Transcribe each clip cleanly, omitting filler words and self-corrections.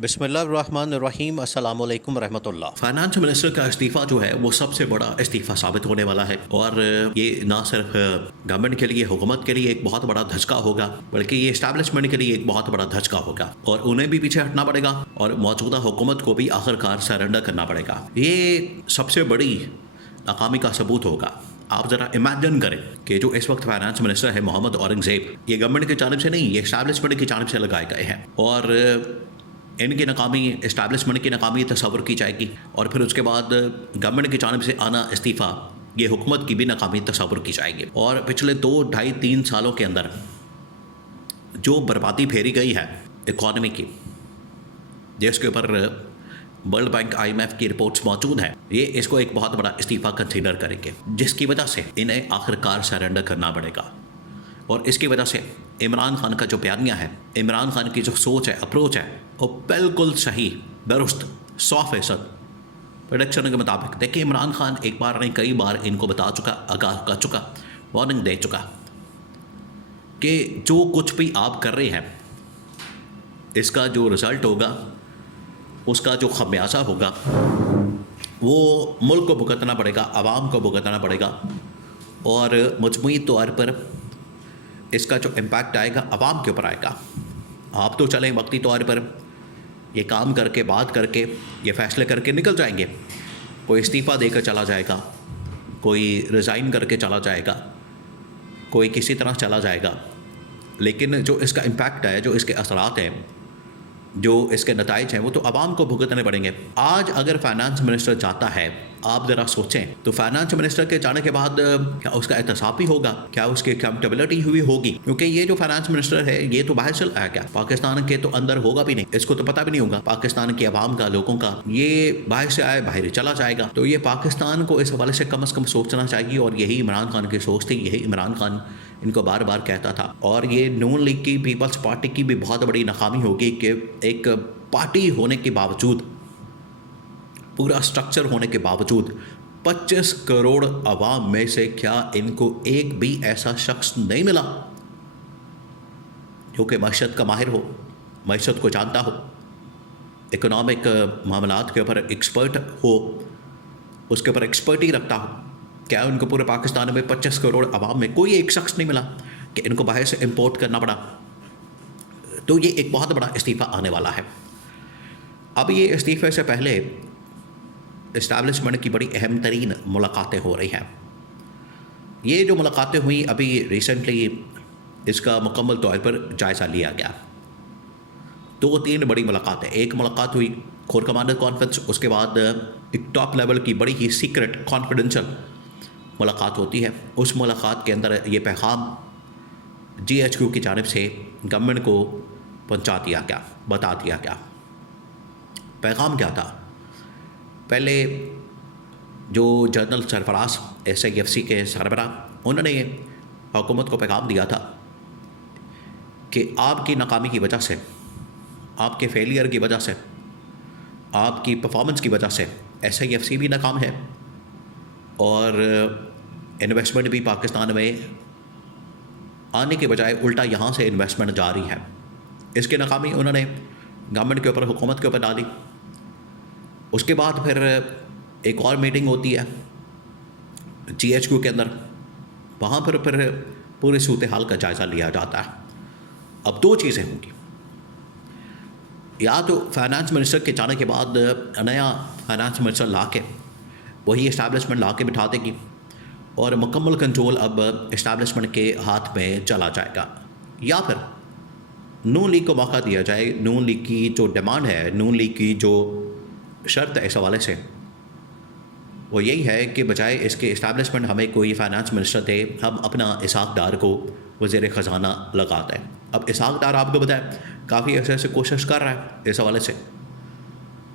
बिस्मिल्लाहिर्रहमानिर्रहीम अस्सलाम वालेकुम रहमतुल्लाह। फाइनेंस मिनिस्टर का इस्तीफा जो है वो सबसे बड़ा इस्तीफा साबित होने वाला है और ये ना सिर्फ गवर्नमेंट के लिए, हुकूमत के लिए एक बहुत बड़ा धचका होगा, बल्कि ये इस्टेब्लिशमेंट के लिए एक बहुत बड़ा धचका होगा और उन्हें भी पीछे हटना पड़ेगा और मौजूदा हुकूमत को भी आखिरकार सरेंडर करना पड़ेगा। ये सबसे बड़ी नाकामी का सबूत होगा। आप ज़रा इमेजिन करें कि जो इस वक्त फाइनेंस मिनिस्टर है मोहम्मद औरंगज़ेब, ये गवर्नमेंट की जानिब से नहीं, ये इस्टेब्लिशमेंट की जानिब से लगाए गए हैं और इनकी नाकामी, इस्टेब्लिशमेंट की नाकामी तस्वर की जाएगी और फिर उसके बाद गवर्नमेंट की जानिब से आना इस्तीफ़ा, ये हुकूमत की भी नाकामी तस्वर की जाएगी। और पिछले 2, ढाई, 3 सालों के अंदर जो बर्बादी फेरी गई है इकॉनमी की, जिसके ऊपर वर्ल्ड बैंक, IMF की रिपोर्ट्स मौजूद हैं, ये इसको एक बहुत बड़ा इस्तीफ़ा कंसीडर करेंगे, जिसकी वजह से इन्हें आखिरकार सरेंडर करना पड़ेगा। और इसकी वजह से इमरान खान का जो बयानिया है, इमरान खान की जो सोच है, अप्रोच है, वो बिल्कुल सही, दुरुस्त, 100% प्रोडिक्शन के मुताबिक। देखिए, इमरान खान एक बार नहीं कई बार इनको बता चुका, आगाह कर चुका, वार्निंग दे चुका कि जो कुछ भी आप कर रहे हैं, इसका जो रिज़ल्ट होगा, उसका जो खमियाजा होगा, वो मुल्क को भुगतना पड़ेगा, आवाम को भुगतना पड़ेगा और मजमूई तौर पर इसका जो इम्पैक्ट आएगा आवाम के ऊपर आएगा। आप तो चलें वक्ती तौर पर ये काम करके, बात करके, ये फ़ैसले करके निकल जाएंगे। कोई इस्तीफ़ा देकर चला जाएगा, कोई रिज़ाइन करके चला जाएगा, कोई किसी तरह चला जाएगा, लेकिन जो इसका इम्पैक्ट है, जो इसके असरात हैं, जो इसके नताइज हैं, वो तो आवाम को भुगतने पड़ेंगे। आज अगर फाइनेंस मिनिस्टर जाता है, आप ज़रा सोचें, तो फाइनेंस मिनिस्टर के जाने के बाद क्या उसका एहतसाब भी होगा, क्या उसकी अकाउंटेबिलिटी हुई होगी? क्योंकि ये जो फाइनेंस मिनिस्टर है, ये तो बाहर से आया, क्या पाकिस्तान के तो अंदर होगा भी नहीं, इसको तो पता भी नहीं होगा पाकिस्तान की आवाम का, लोगों का। ये बाहर से आए, बाहर चला जाएगा। तो ये पाकिस्तान को इस हवाले से कम से कम सोचना चाहिए और यही इमरान खान की सोच थी, यही इमरान खान इनको बार बार कहता था। और ये नून लीग की, पीपल्स पार्टी की भी बहुत बड़ी नाकामी होगी कि एक पार्टी होने के बावजूद, पूरा स्ट्रक्चर होने के बावजूद 25 करोड़ आवाम में से क्या इनको एक भी ऐसा शख्स नहीं मिला जो कि मईशत का माहिर हो, मईशत को जानता हो, इकोनॉमिक मामलात के ऊपर एक्सपर्ट हो, उसके ऊपर एक्सपर्टी रखता हो? क्या उनको पूरे पाकिस्तान में 25 करोड़ आवाम में कोई एक शख्स नहीं मिला कि इनको बाहर से इंपोर्ट करना पड़ा? तो ये एक बहुत बड़ा इस्तीफ़ा आने वाला है। अब ये इस्तीफ़े से पहले इस्टेब्लिशमेंट की बड़ी अहम तरीन मुलाकातें हो रही हैं। ये जो मुलाकातें हुई अभी रिसेंटली, इसका मुकम्मल तौर पर जायज़ा लिया गया। 2-3 बड़ी मुलाकातें। एक मुलाकात हुई कोर कमांडर कॉन्फ्रेंस, उसके बाद एक टॉप लेवल की बड़ी ही सीक्रेट कॉन्फिडेंशियल मुलाकात होती है। उस मुलाकात के अंदर ये पैगाम GHQ की जानिब से गवर्नमेंट को पहुंचा दिया गया, बता दिया गया। पैगाम क्या था? पहले जो जनरल सरफराज SIFC के सरबराह, उन्होंने हुकूमत को पैगाम दिया था कि आपकी नाकामी की वजह से, आपके फेलियर की वजह से, आपकी परफॉर्मेंस की वजह से SIFC भी नाकाम है और इन्वेस्टमेंट भी पाकिस्तान में आने के बजाय उल्टा यहाँ से इन्वेस्टमेंट जा रही है। इसकी नाकामी उन्होंने गवर्नमेंट के ऊपर, हुकूमत के ऊपर डाली। उसके बाद फिर एक और मीटिंग होती है GHQ के अंदर, वहाँ पर फिर पूरे सूरत हाल का जायज़ा लिया जाता है। अब 2 चीज़ें होंगी, या तो फाइनेंस मिनिस्टर के जाने के बाद नया फाइनेंस मिनिस्टर ला के वही इस्टेब्लिशमेंट ला के बिठा देगी और मुकम्मल कंट्रोल अब इस्टेब्लिशमेंट के हाथ में चला जाएगा, या फिर नून लीग को मौका दिया जाए। नून लीग की जो डिमांड है, नून लीग की जो शर्त है इस हवाले से, वो यही है कि बजाय इसके इस्टेब्लिशमेंट हमें कोई फाइनेंस मिनिस्टर दे, हम अपना इसहाक डार को वज़ीर ख़जाना लगा दें। अब इसहाक डार आपको बताएं काफ़ी ऐसे ऐसे कोशिश कर रहा है इस हवाले से,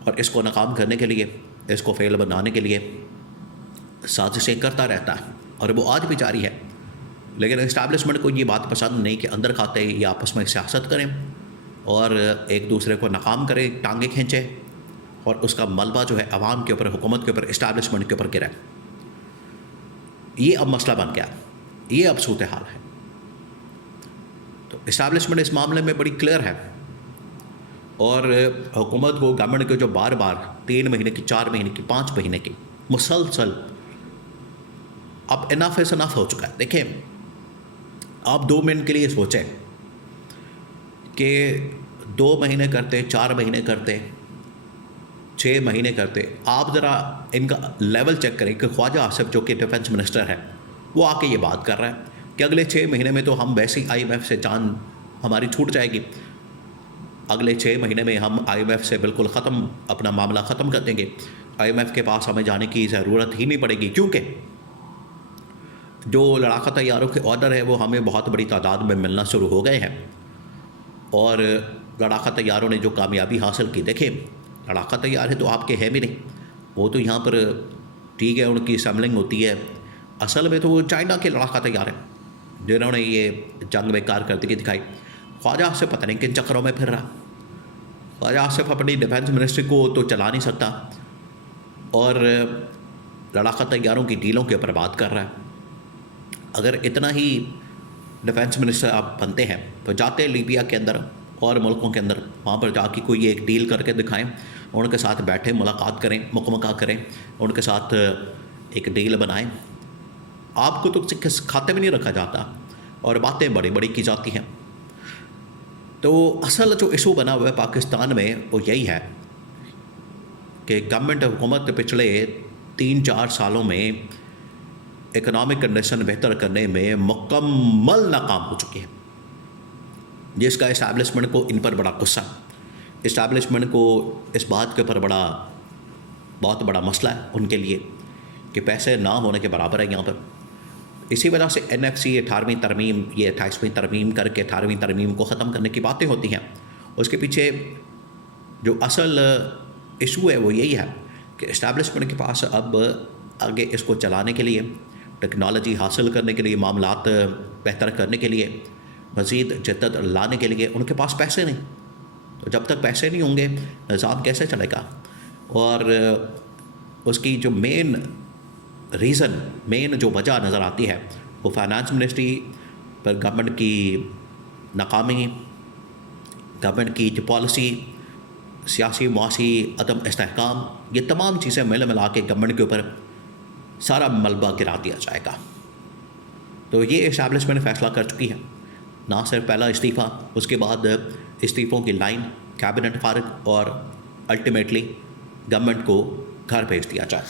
और इसको नाकाम करने के लिए, इसको फेल बनाने के लिए साजिशें करता रहता है और वो आज भी जारी है। लेकिन इस्टेब्लिशमेंट को ये बात पसंद नहीं कि अंदर खाते या आपस में सियासत करें और एक दूसरे को नाकाम करें, टांगे खींचें और उसका मलबा जो है आवाम के ऊपर, हुकूमत के ऊपर, इस्टेब्लिशमेंट के ऊपर गिरा। ये अब मसला बन गया, ये अब सूरत हाल है। तो इस्टेब्लिशमेंट इस मामले में बड़ी क्लियर है और हुकूमत को, गवर्नमेंट को जो बार बार 3 महीने की, 4 महीने की, 5 महीने की मुसलसल, अब इनफ इज इनफ हो चुका है। देखिए, आप 2 मिनट के लिए सोचें कि 2 महीने करते, 4 महीने करते, 6 महीने करते, आप ज़रा इनका लेवल चेक करें कि ख्वाजा आसिफ जो कि डिफेंस मिनिस्टर है, वो आके ये बात कर रहा है कि अगले 6 महीने में तो हम वैसे ही IMF से जान हमारी छूट जाएगी, अगले 6 महीने में हम IMF से बिल्कुल ख़त्म, अपना मामला ख़त्म कर देंगे, IMF के पास हमें जाने की ज़रूरत ही नहीं पड़ेगी, क्योंकि जो लड़ाका तैयारों के ऑर्डर है वो हमें बहुत बड़ी तादाद में मिलना शुरू हो गए हैं। और लड़ाका तैयारों ने जो कामयाबी हासिल की, देखिए लड़ाका तैयार है तो आपके है भी नहीं, वो तो यहाँ पर ठीक है उनकी असम्बलिंग होती है, असल में तो वो चाइना के लड़ाका तैयार हैं जिन्होंने ये जंग में कारकर्दगी दिखाई। ख्वाजा आसिफ पता नहीं किन चक्करों में फिर रहा, ख्वाजा आसिफ अपनी डिफेंस मिनिस्ट्री को तो चला नहीं सकता और लड़ाका तैयारों की डीलों के ऊपर बात कर रहा है। अगर इतना ही डिफेंस मिनिस्टर आप बनते हैं तो जाते लीबिया के अंदर और मुल्कों के अंदर, वहाँ पर जाके कोई एक डील करके दिखाएं, उनके साथ बैठे, मुलाकात करें, मुकमका करें, उनके साथ एक डील बनाएं। आपको तो किस खाते में नहीं रखा जाता और बातें बड़ी बड़ी की जाती हैं। तो असल जो इशू बना हुआ है पाकिस्तान में वो यही है कि गवर्नमेंट हुकूमत पिछले 3-4 सालों में इकनॉमिक कंडीशन बेहतर करने में मुकम्मल नाकाम हो चुकी है, जिसका इस्टेब्लिशमेंट को इन पर बड़ा गुस्सा, इस्टेब्लिशमेंट को इस बात के ऊपर बहुत बड़ा मसला है उनके लिए कि पैसे ना होने के बराबर है यहाँ पर। इसी वजह से NFC 18वीं तरमीम, ये 28वीं तरमीम करके 18वीं तरमीम को ख़त्म करने की बातें होती हैं। उसके पीछे जो असल इशू है वो यही है कि इस्टेब्लिशमेंट के पास अब आगे इसको चलाने के लिए, टेक्नोलॉजी हासिल करने के लिए, मामलात बेहतर करने के लिए, मज़ीद जद्दत लाने के लिए उनके पास पैसे नहीं। तो जब तक पैसे नहीं होंगे निज़ाम कैसे चलेगा? और उसकी जो मेन जो वजह नज़र आती है वो फाइनेंस मिनिस्ट्री पर गवर्नमेंट की नाकामी, गवर्नमेंट की जो पॉलिसी, सियासी मुआशी अदम इस्तेहकाम, ये तमाम चीज़ें मिला के गवर्नमेंट के ऊपर सारा मलबा गिरा दिया जाएगा। तो ये इस्टेब्लिशमेंट फ़ैसला कर चुकी है, ना सिर्फ पहला इस्तीफ़ा, उसके बाद इस्तीफ़ों की लाइन, कैबिनेट फारिग और अल्टीमेटली गवर्नमेंट को घर भेज दिया जाए।